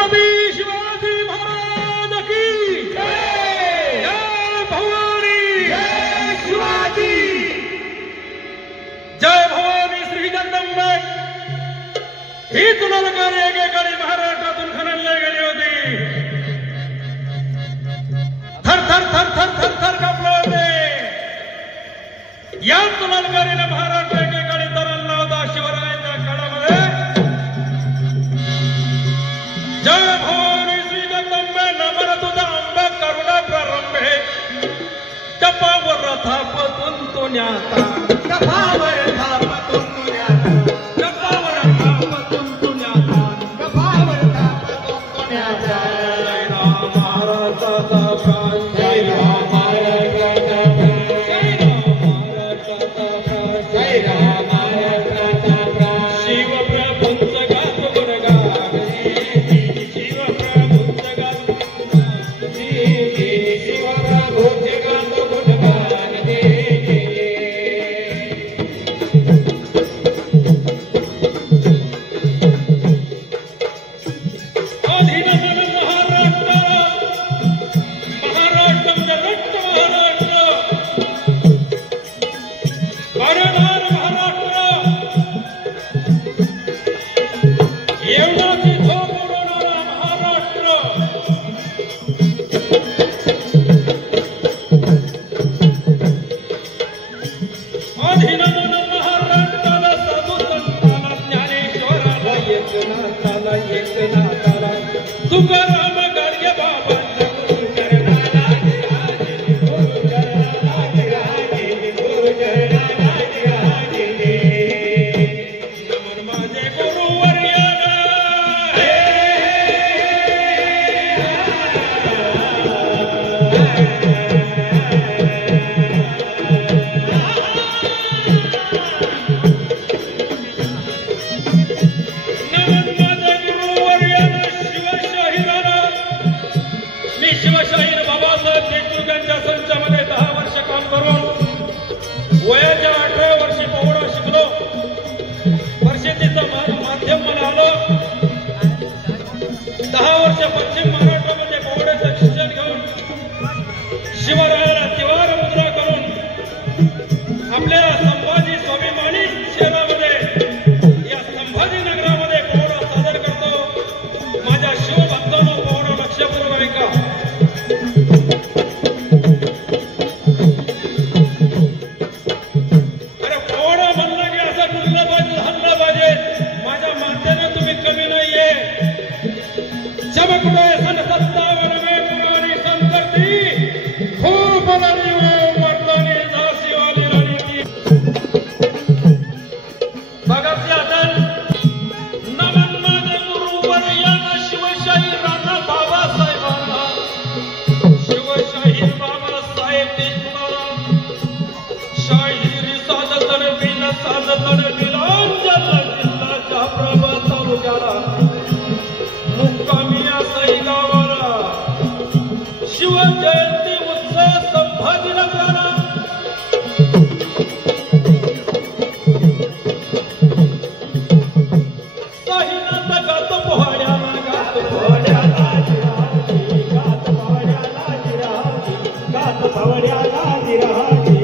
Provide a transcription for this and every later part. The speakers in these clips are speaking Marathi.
छत्रपती शिवाजी महाराज की जय, जय भवानी, जय शिवाजी, जय भवानी श्री जगदंबे। ही तुलनाकारी एकेकाळी महाराष्ट्रातून खणली गेली होती। थर थर थर थर थर थर कापले होते। या तुलनाकारीने महाराष्ट्र एकेकाळी तरळला होता शिवरायांच्या काळामध्ये। जय भवानी श्री जगदंबे नमन तुझा अंबा करुणा प्रारंभे टपावर थापतून तो न्याता कपावर थापतून तू न्याता, टपावर थापतून तो न्याता कपावर थापतून तू न्याता। जय राम महाराजाचा प्राण, जय राम महाराजाचा प्राण, जय राम महाराजाचा प्राण, जय राम महाराजाचा प्राण। शिवप्रभूंच गात गुणगान, शिवप्रभूंच गात गुणगान, शिवप्रभू जगात गुणगान दे। अधीनमन महाराष्ट्र, महाराष्ट्र म्हणजे रक्त महाराष्ट्र, घरदार महाराष्ट्र, येवनाची झोप उडवणारा महाराष्ट्र। अधीनमन महाराष्ट्राला, साधू संताला, ज्ञानेश्वराला, एकनाथाला, एकनाथाला, तुकाराम गाडगे बाबांचा गुरु चरणाला गुरु चरणाला विराजे, गुरु चरणाला विराजे। नमन माझे गुरुवर्याला। नमन माझे गुरुवर्याला, शिवशाहीराला। मी शिवशाहीर बाबासाहेब देशमुख यांच्या संचामध्ये 10 वर्ष काम करून वयाच्या 18व्या वर्षी पोहणं शिकलो। परिषदेचं माध्यम मला आलं। 10 वर्ष पश्चिम महाराष्ट्रामध्ये पोहण्याचं शिक्षण घेऊन शिवरायाला तिवार मुद्रा करून आपल्या संभाजी स्वाभिमानी शहरामध्ये, या संभाजीनगरामध्ये पोहणं सादर करतो। माझ्या शिवभक्तांनो पोहणं लक्षपूर्वक ऐका। अरे पोहणं म्हणलं की असं डुललं पाहिजे, हल्लं पाहिजे। माझ्या मातेने तुम्ही कमी नाहीये। चमकडे सन 57 में पुरानी संस्कृती खूप बोलली वर्तनी झाशीवाली राणी की। भगत सिंह नमन माझे गुरुवर्यांना, शिवशाहीरांना, बाबासाहेबांना, शिवशाहीर बाबासाहेब देशमुखांना, शाहिरी साध तडबिल जिल्ह्याच्या प्रभा तालुक्याला, मुक्कामी असई गावाला, शिवजयंती उत्सव संभाजीनगराला। साहिनाचा गात पोहाड्याला, गात पोहाड्याला विराजे, गात पोहण्याला विराजे, गात पोहण्याला विराजे।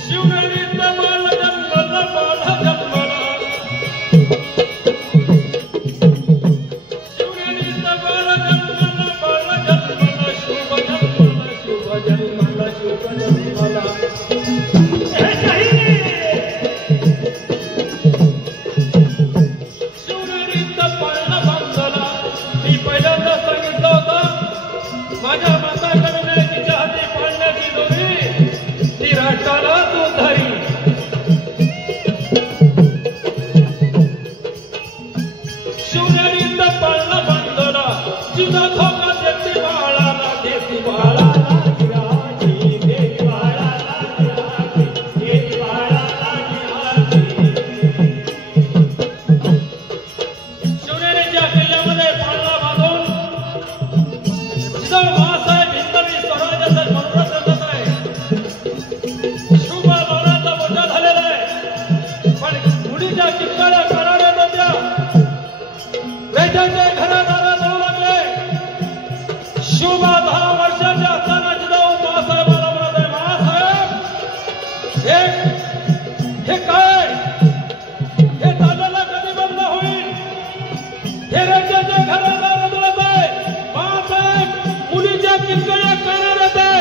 शिवनेरीचा बाल जन्मला, बाल जन्मला, शिवनेरीचा बाल जन्मला, बाल जन्मला, शुभ जन्मला, शुभ जन्मला, शुभ जन्मला। शिवनेरीचा पाळणा बांधला। मी पहिल्यांदा सांगितलं होतं, माझ्या माताकडे तिच्या हाती पाळण्याची दोरी, ती राष्ट्राला उधारी। शिवनेरीचा पाळणा बांधला, जिजा धोका देती बाळाला, देती बाळाला विराजे, देती बाळाला विराजे, देती बाळाला विराजे। शिवनेरीच्या किल्ल्यामध्ये पाळणा रयतेचे घरादार जाऊ लागले. शिवबा 10 वर्षाचे असताना जिजाऊ बाळासाहेबाला म्हणत आहे, बाळासाहेब हे काय, हे चाललेलं कधी बंद होईल? हे रयतेचे घरादार बोलत आहे, बाळासाहेब मुलीच्या किंकळ्या करणार आहे,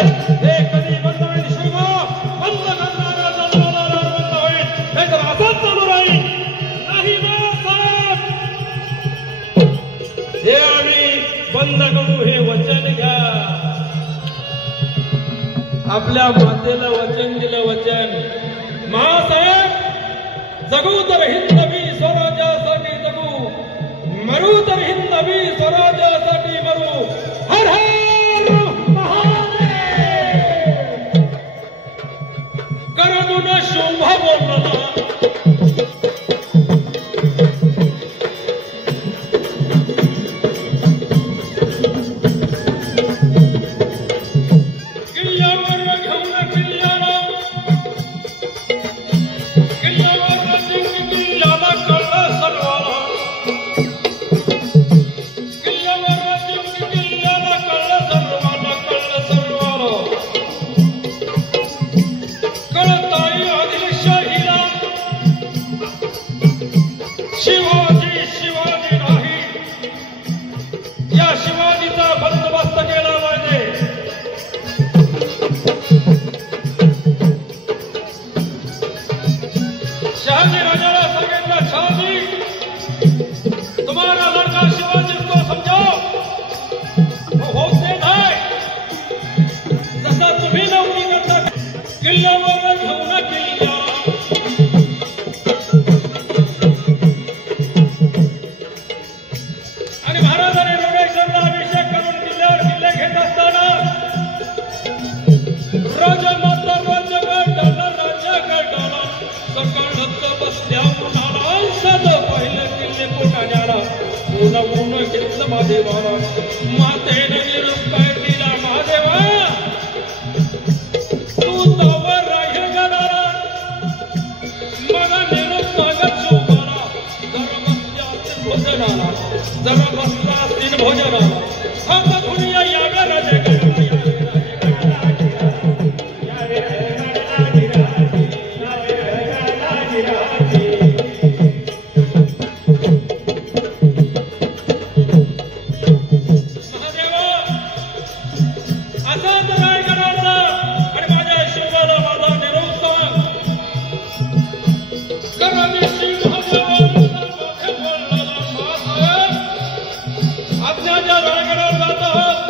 हे कधी बंद होईल? शिवबा बंद करणारा जन्माला बंद होईल, हे तर असंच चालू राहील. नाही बाळासाहेब, हे आम्ही बंद करू, हे वचन घ्या. आपल्या मातेला वचन दिलं, वचन. महासाहेब जगू तर हिंदवी स्वराज्यासाठी जगू, मरू तर हिंदवी स्वराज्यासाठी मरू. हर हर महादेव. गरजून शोभा बोलला. शिवाजी नाही, या शिवाजीचा बंदोबस्त केला पाहिजे. शहाजी राजाला सांगितलं, शहाजी तुम्हाला लड़का शिवाजी को समजाओ. होते नाही, जसा तुम्ही नोकरी करता किल्ल्यावर घेऊन किल्ला. आणि महाराजांनी रोडेश्वरला अभिषेक करून किल्ल्यावर किल्ले घेत असताना राजमाता राजगडाला सकाळच बसल्या उन्हाला सद पहिलं किल्ले कोणाड्याला ऊन घेतलं महादेवाला. मातेनं निरोप काय दिला, महादेवा तू तवर राहील गडाला, मला निरोप मागत शिवबाला. जरा बसल्या भोजनाला, जरा बसला तीन भोजनाला, हात धुनिया याव्या राजेगडाला. रायगडावर जात आहोत.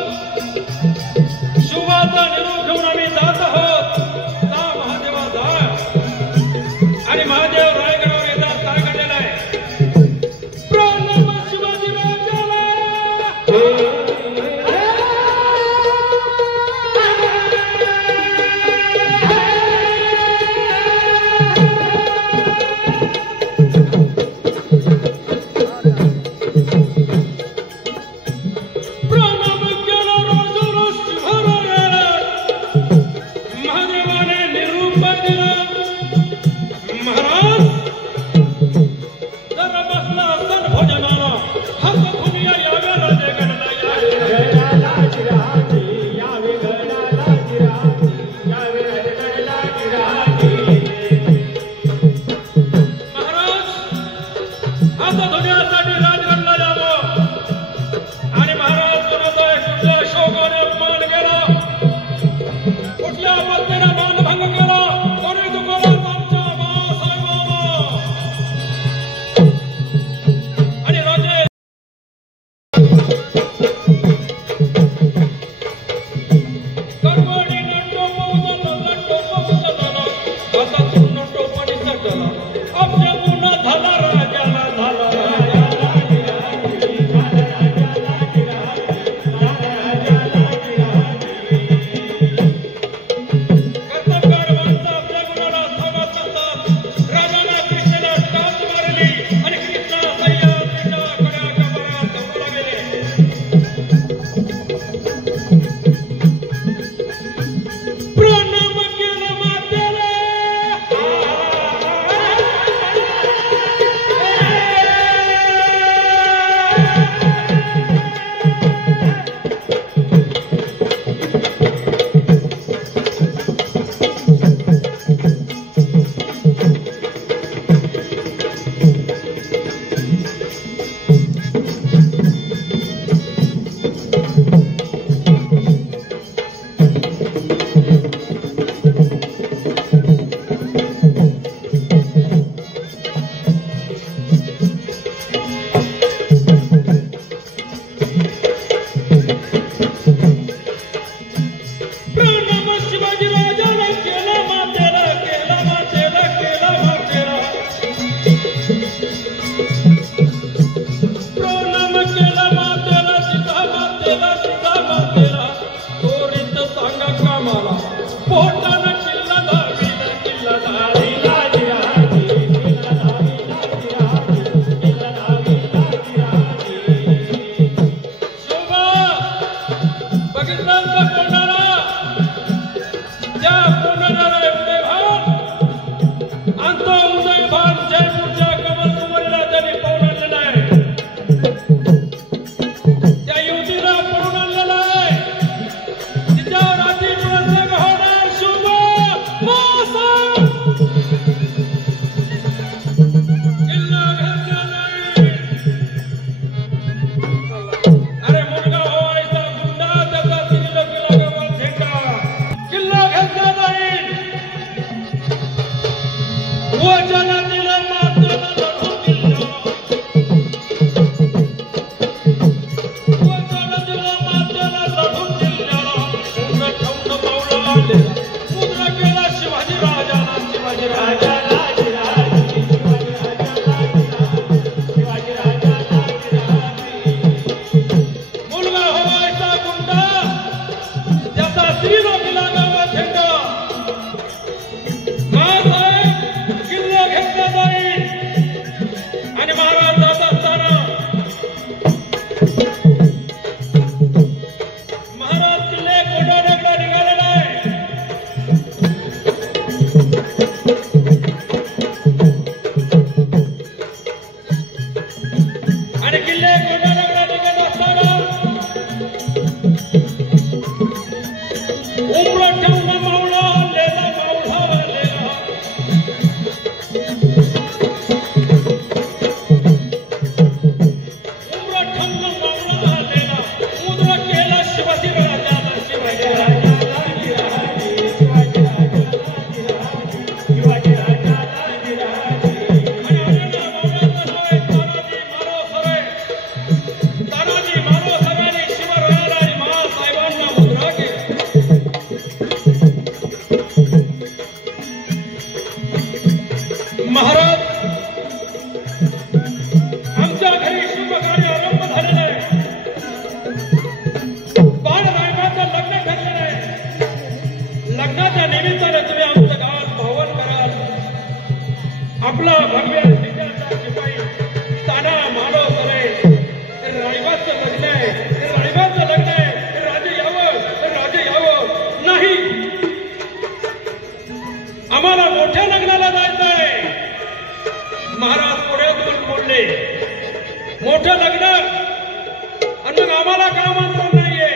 आणि मग आम्हाला काय आमंत्रण नाहीये?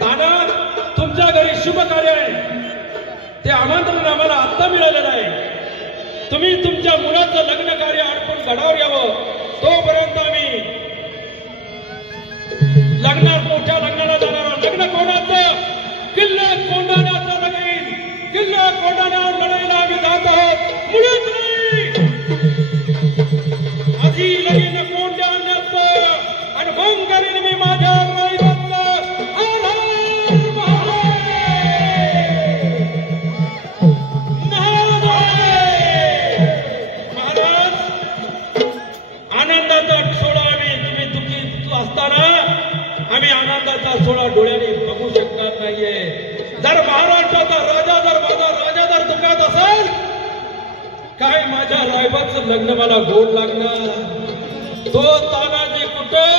ताना तुमच्या घरी शुभ कार्य आहे, ते आमंत्रण आम्हाला आत्ता मिळालेलं आहे. तुम्ही तुमच्या मुलाचं लग्न कार्य आटपून गडावर यावं, तोपर्यंत आम्ही लग्नात मोठ्या लग्नाला जाणारा लग्न कोणाचं? किल्ले कोंढाण्याचं लगीन. किल्ले कोंढाण्यावर लढाईला आम्ही जात आहोत, मुळीच नाही. आधी लगीन कोंढाण्याचं आणि मग करीन मी माझ्या रायबाचं. हर हर महाराज, आनंदाचा सोहळा आम्ही, तुम्ही दुःखी असताना आम्ही आनंदाचा सोहळा डोळ्याने बघू शकणार नाहीये. जर महाराष्ट्राचा राजा, जर माझा राजा जर दुखात असेल, काय माझ्या रायबाचं लग्न मला गोड लागणार? तो तानाजी कुठं?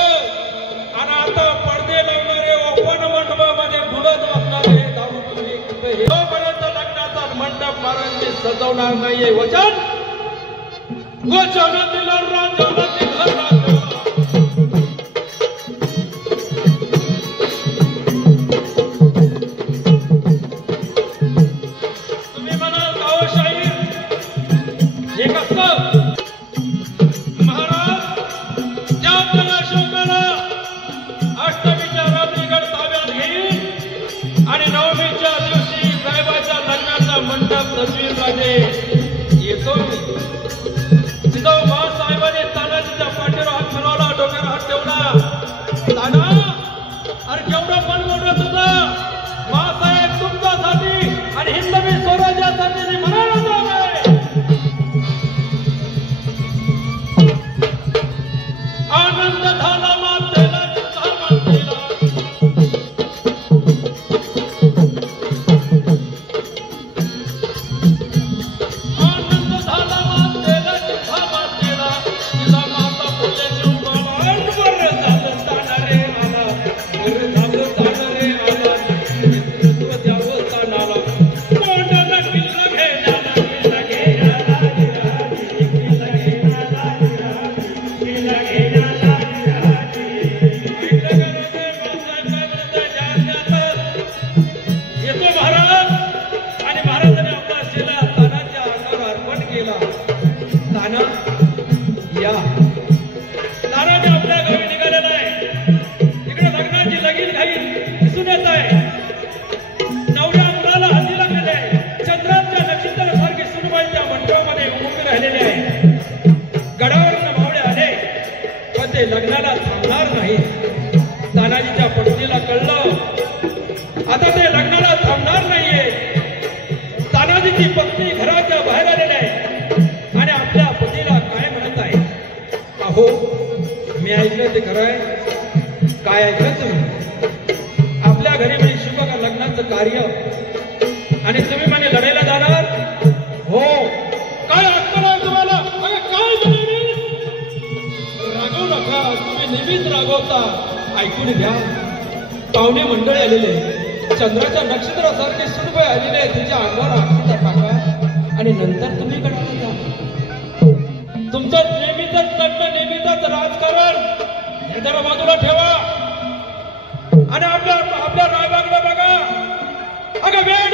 आणि आता पडदे लावणारे ओपन मंडपामध्ये डुलत असणारे दारू पिणे कुठे? तोपर्यंत लग्नाचा मंडप महाराजांनी सजवणार नाहीये. वचन दिलं राजाला दिलं राजा. येतो तिथं साहेबांनी तानाजीच्या पाठीवर हात फिरवला, डोक्यावर हात ठेवला. ताना, अरे केवढं पण मोठं तुझं मासाहेब तुमच्यासाठी आणि हिंदवी स्वराज्यासाठी म्हणायला जाणार. आनंद झाला मातेला, चित्ता मातेला. लग्नाला थांबणार नाही. तानाजीच्या पत्नीला कळलं आता ते लग्नाला थांबणार नाहीये. तानाजीची पत्नी घराच्या बाहेर आलेली आहे आणि आपल्या पतीला काय म्हणत आहे? अहो, मी ऐकलं ते खरं आहे. काय ऐकलं तुम्ही? आपल्या घरी मी शुभ लग्नाचं कार्य आणि तुम्ही म्हणे लढायला जाणार? हो. काय अक्कल आहे तुम्हाला? काय रागवू नका, तुम्ही नेहमीच रागवता. ऐकून घ्या. पाहुणे मंडळी आलेले, चंद्राच्या नक्षत्रासारखी सुनबाई आलेली आहे, तिच्या अंगावर अक्षता टाका आणि नंतर तुम्ही गडावर जा. तुमचं नेहमीच लग्न, नेहमीच राजकारण हे जरा बाजूला ठेवा आणि आपल्या रायबागला बघा. अगं वेळ